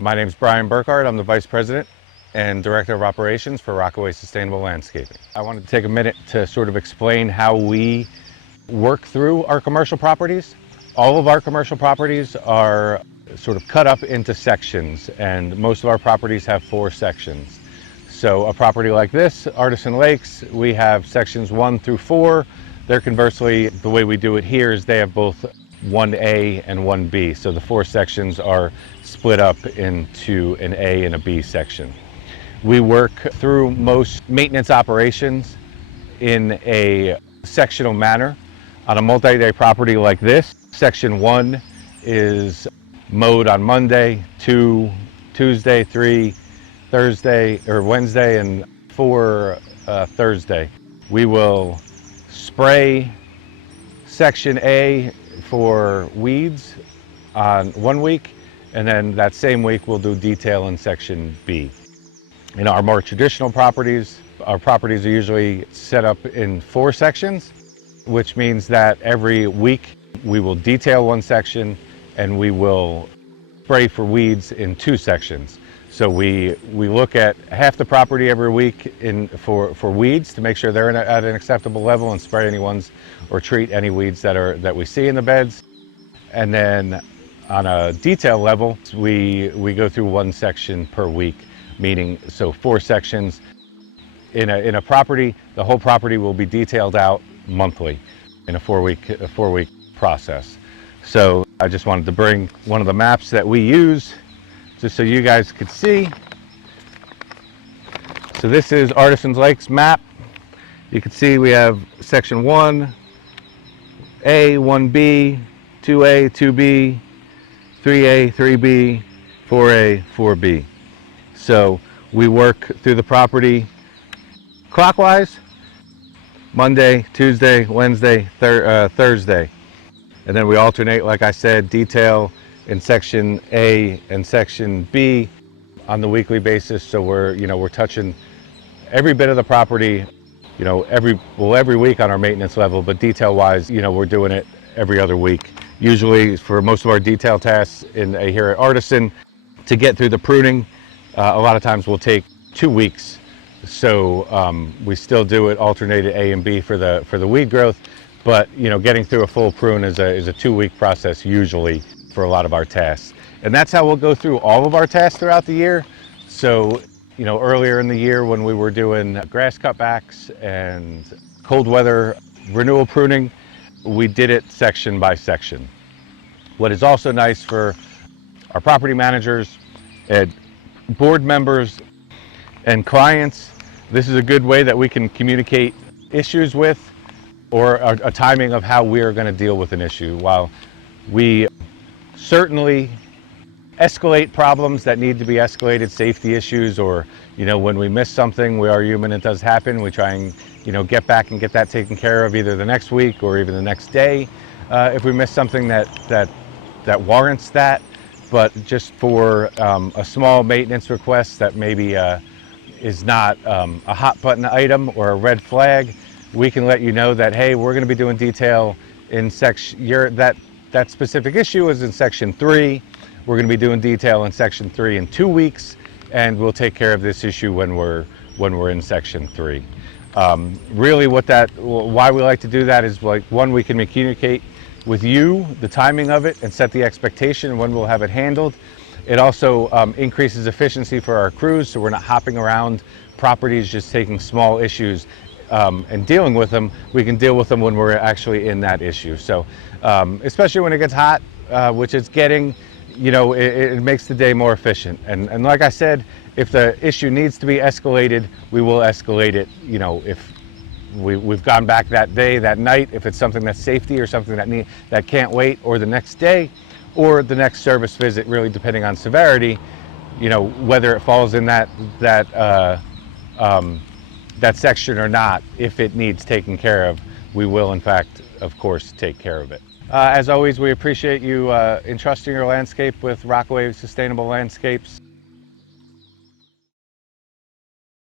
My name is Burghardt. I'm the Vice President and Director of Operations for Rockaway Sustainable Landscaping. I wanted to take a minute to sort of explain how we work through our commercial properties. All of our commercial properties are sort of cut up into sections, and most of our properties have 4 sections. So a property like this, Artisan Lakes, we have sections 1 through 4. They're conversely, the way we do it here is they have both 1A and 1B. So the 4 sections are split up into an A and a B section. We work through most maintenance operations in a sectional manner. On a multi-day property like this, section 1 is mowed on Monday, 2 Tuesday, 3 Thursday or Wednesday, and 4 Thursday. We will spray section A for weeds on 1 week, and then that same week we'll do detail in section B. In our more traditional properties, our properties are usually set up in 4 sections, which means that every week we will detail 1 section and we will spray for weeds in 2 sections. So we look at half the property every week for weeds to make sure they're at an acceptable level, and spray any ones or treat any weeds that we see in the beds. And then on a detail level, we go through 1 section per week, meaning so 4 sections. In a property, the whole property will be detailed out monthly in a 4-week process. So I just wanted to bring one of the maps that we use just so you guys could see. So this is Artisan Lakes map. You can see we have section 1A, 1B, 2A, 2B, 3A, 3B, 4A, 4B. So we work through the property clockwise: Monday, Tuesday, Wednesday, Thursday. And then we alternate, like I said, detail in section A and section B on the weekly basis. So we're touching every bit of the property, every week on our maintenance level, but detail wise, we're doing it every other week. Usually for most of our detail tasks here at Artisan, to get through the pruning, a lot of times will take 2 weeks. So we still do it alternated A and B for the weed growth, but getting through a full prune is a 2-week process usually for a lot of our tasks. And that's how we'll go through all of our tasks throughout the year. So earlier in the year when we were doing grass cutbacks and cold weather renewal pruning, we did it section by section. What is also nice for our property managers and board members and clients, this is a good way that we can communicate issues with, or a timing of how we are going to deal with an issue. While we certainly escalate problems that need to be escalated, safety issues, or when we miss something, we are human, it does happen. We try and get back and get that taken care of either the next week or even the next day if we miss something that warrants that. But just for a small maintenance request that maybe is not a hot button item or a red flag, we can let you know that, hey, we're going to be doing detail in section, that specific issue is in section 3. We're going to be doing detail in section 3 in 2 weeks, and we'll take care of this issue when we're in section 3. Really why we like to do that is, like, one, we can communicate with you the timing of it and set the expectation when we'll have it handled. It also increases efficiency for our crews, so we're not hopping around properties just taking small issues and dealing with them. We can deal with them when we're actually in that issue. So especially when it gets hot, which it's getting, it makes the day more efficient. And like I said, if the issue needs to be escalated, we will escalate it. If we've gone back that day, that night, if it's something that's safety or something that can't wait, or the next day, or the next service visit, really depending on severity, whether it falls in that section or not. If it needs taken care of, we will in fact, of course, take care of it. As always, we appreciate you entrusting your landscape with Rockaway Sustainable Landscapes.